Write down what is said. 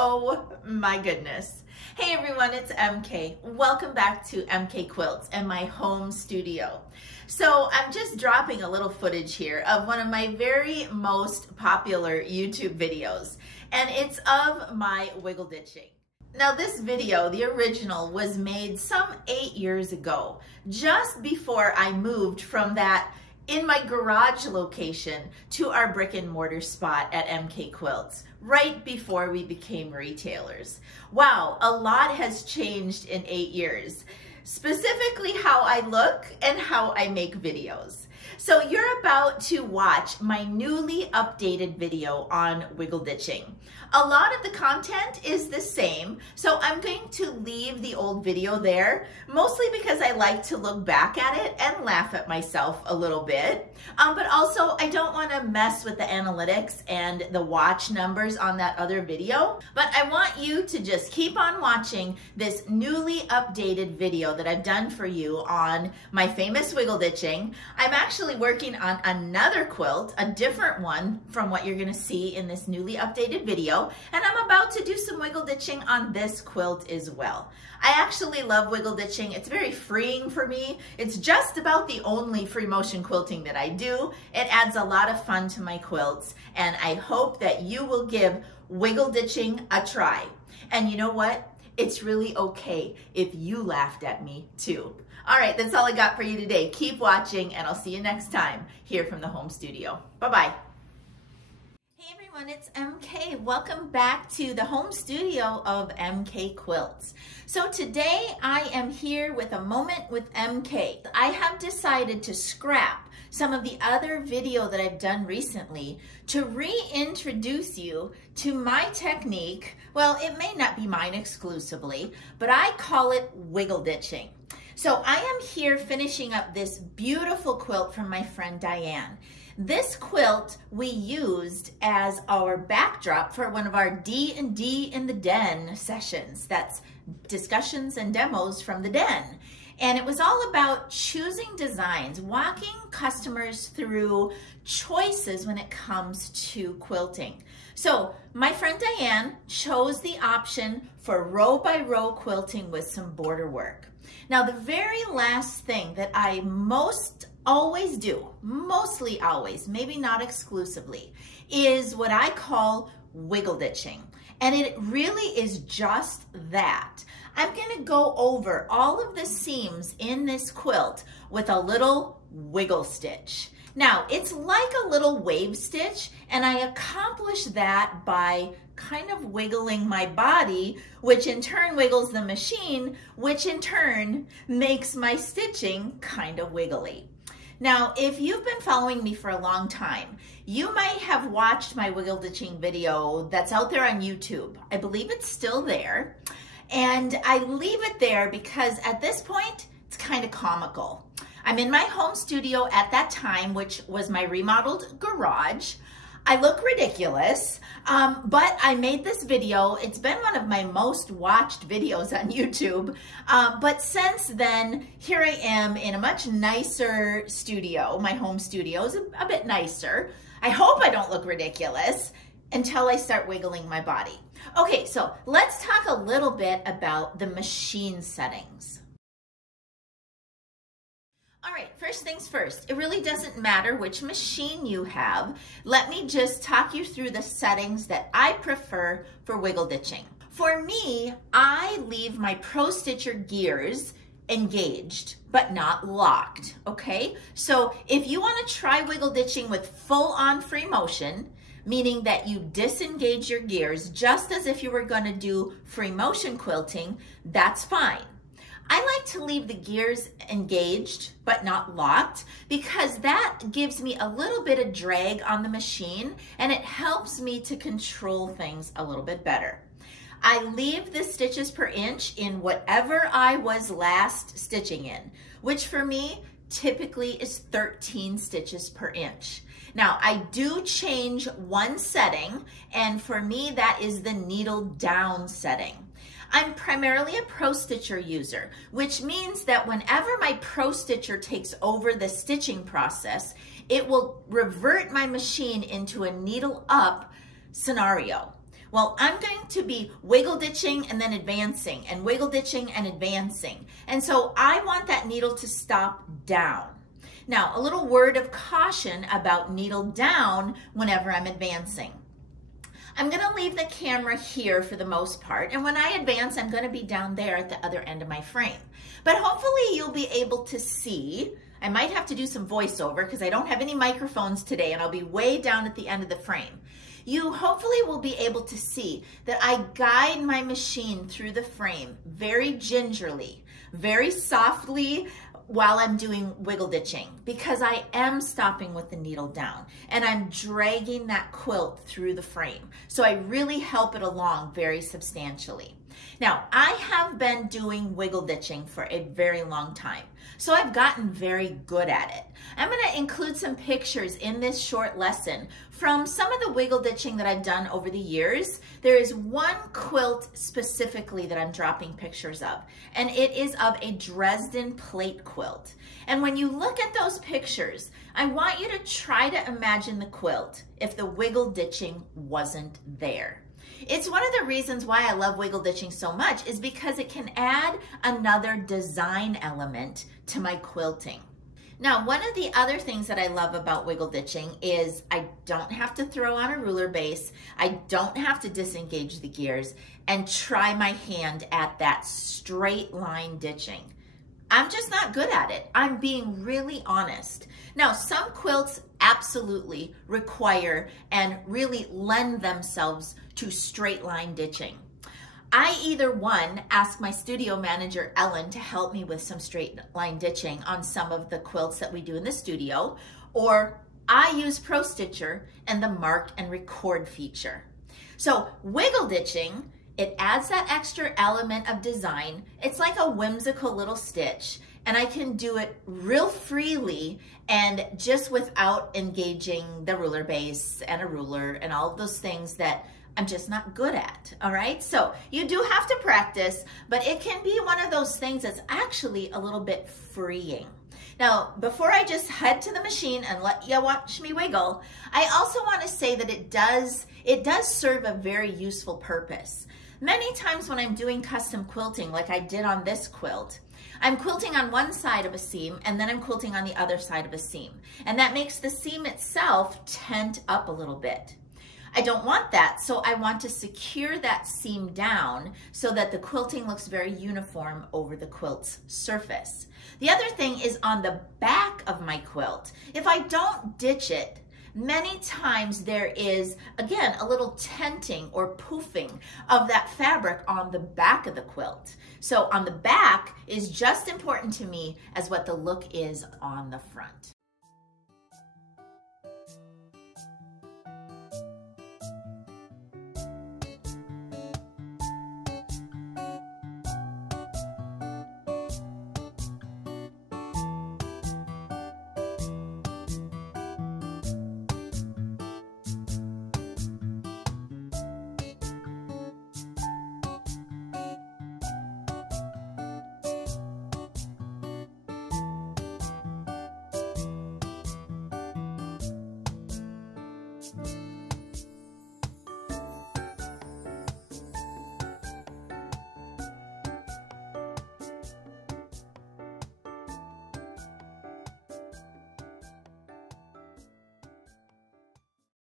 Oh my goodness. Hey everyone, it's MK. Welcome back to MK Quilts and my home studio. So I'm just dropping a little footage here of one of my very most popular YouTube videos, and it's of my wiggle ditching. Now this video, the original, was made some 8 years ago, just before I moved from that in my garage location to our brick and mortar spot at MK Quilts, right before we became retailers. Wow, a lot has changed in 8 years, specifically how I look and how I make videos. So you're about to watch my newly updated video on wiggle ditching. A lot of the content is the same, so I'm going to leave the old video there, mostly because I like to look back at it and laugh at myself a little bit. But also I don't want to mess with the analytics and the watch numbers on that other video. But I want you to just keep on watching this newly updated video that I've done for you on my famous wiggle ditching. I'm actually working on another quilt, a different one from what you're going to see in this newly updated video. And I'm about to do some wiggle ditching on this quilt as well. I actually love wiggle ditching. It's very freeing for me. It's just about the only free motion quilting that I do. It adds a lot of fun to my quilts, and I hope that you will give wiggle ditching a try. And you know what? It's really okay if you laughed at me too. All right, that's all I got for you today. Keep watching, and I'll see you next time here from the home studio. Bye-bye. Hey everyone, it's MK. Welcome back to the home studio of MK Quilts. So today I am here with a moment with MK. I have decided to scrap some of the other video that I've done recently to reintroduce you to my technique. Well, it may not be mine exclusively, but I call it wiggle ditching. So I am here finishing up this beautiful quilt from my friend Diane. This quilt we used as our backdrop for one of our D&D in the Den sessions. That's discussions and demos from the den. And it was all about choosing designs, walking customers through choices when it comes to quilting. So my friend Diane chose the option for row by row quilting with some border work. Now the very last thing that I mostly always, maybe not exclusively, is what I call wiggle ditching. And it really is just that. I'm gonna go over all of the seams in this quilt with a little wiggle stitch. Now, it's like a little wave stitch, and I accomplish that by kind of wiggling my body, which in turn wiggles the machine, which in turn makes my stitching kind of wiggly. Now, if you've been following me for a long time, you might have watched my wiggle ditching video that's out there on YouTube. I believe it's still there. And I leave it there because at this point, it's kind of comical. I'm in my home studio at that time, which was my remodeled garage. I look ridiculous, but I made this video. It's been one of my most watched videos on YouTube. But since then, here I am in a much nicer studio. My home studio is a bit nicer. I hope I don't look ridiculous until I start wiggling my body. Okay, so let's talk a little bit about the machine settings. All right, first things first, it really doesn't matter which machine you have. Let me just talk you through the settings that I prefer for wiggle ditching. For me, I leave my Pro Stitcher gears engaged, but not locked, okay? So if you wanna try wiggle ditching with full-on free motion, meaning that you disengage your gears just as if you were gonna do free motion quilting, that's fine. I like to leave the gears engaged but not locked because that gives me a little bit of drag on the machine and it helps me to control things a little bit better. I leave the stitches per inch in whatever I was last stitching in, which for me typically is 13 stitches per inch. Now I do change one setting, and for me that is the needle down setting. I'm primarily a Pro Stitcher user, which means that whenever my Pro Stitcher takes over the stitching process, it will revert my machine into a needle up scenario, Well, I'm going to be wiggle ditching and then advancing and wiggle ditching and advancing. And so I want that needle to stop down. Now, a little word of caution about needle down whenever I'm advancing. I'm going to leave the camera here for the most part, and when I advance, I'm going to be down there at the other end of my frame. But hopefully you'll be able to see. I might have to do some voiceover because I don't have any microphones today, and I'll be way down at the end of the frame. You hopefully will be able to see that I guide my machine through the frame very gingerly, very softly, while I'm doing wiggle ditching, because I am stopping with the needle down and I'm dragging that quilt through the frame. So I really help it along very substantially. Now, I have been doing wiggle ditching for a very long time, so I've gotten very good at it. I'm going to include some pictures in this short lesson from some of the wiggle ditching that I've done over the years. There is one quilt specifically that I'm dropping pictures of, and it is of a Dresden plate quilt. And when you look at those pictures, I want you to try to imagine the quilt if the wiggle ditching wasn't there. It's one of the reasons why I love wiggle ditching so much, is because it can add another design element to my quilting. Now, one of the other things that I love about wiggle ditching is I don't have to throw on a ruler base, I don't have to disengage the gears and try my hand at that straight line ditching. I'm just not good at it. I'm being really honest. Now, some quilts absolutely require and really lend themselves to straight line ditching. I either one, ask my studio manager, Ellen, to help me with some straight line ditching on some of the quilts that we do in the studio, or I use Pro Stitcher and the mark and record feature. So wiggle ditching, it adds that extra element of design. It's like a whimsical little stitch, and I can do it real freely and just without engaging the ruler base and a ruler and all of those things that I'm just not good at, all right? So you do have to practice, but it can be one of those things that's actually a little bit freeing. Now, before I just head to the machine and let you watch me wiggle, I also want to say that it does serve a very useful purpose. Many times when I'm doing custom quilting, like I did on this quilt, I'm quilting on one side of a seam and then I'm quilting on the other side of a seam. And that makes the seam itself tent up a little bit. I don't want that, so I want to secure that seam down so that the quilting looks very uniform over the quilt's surface. The other thing is on the back of my quilt. If I don't ditch it, many times there is, again, a little tenting or poofing of that fabric on the back of the quilt. So on the back is just important to me as what the look is on the front.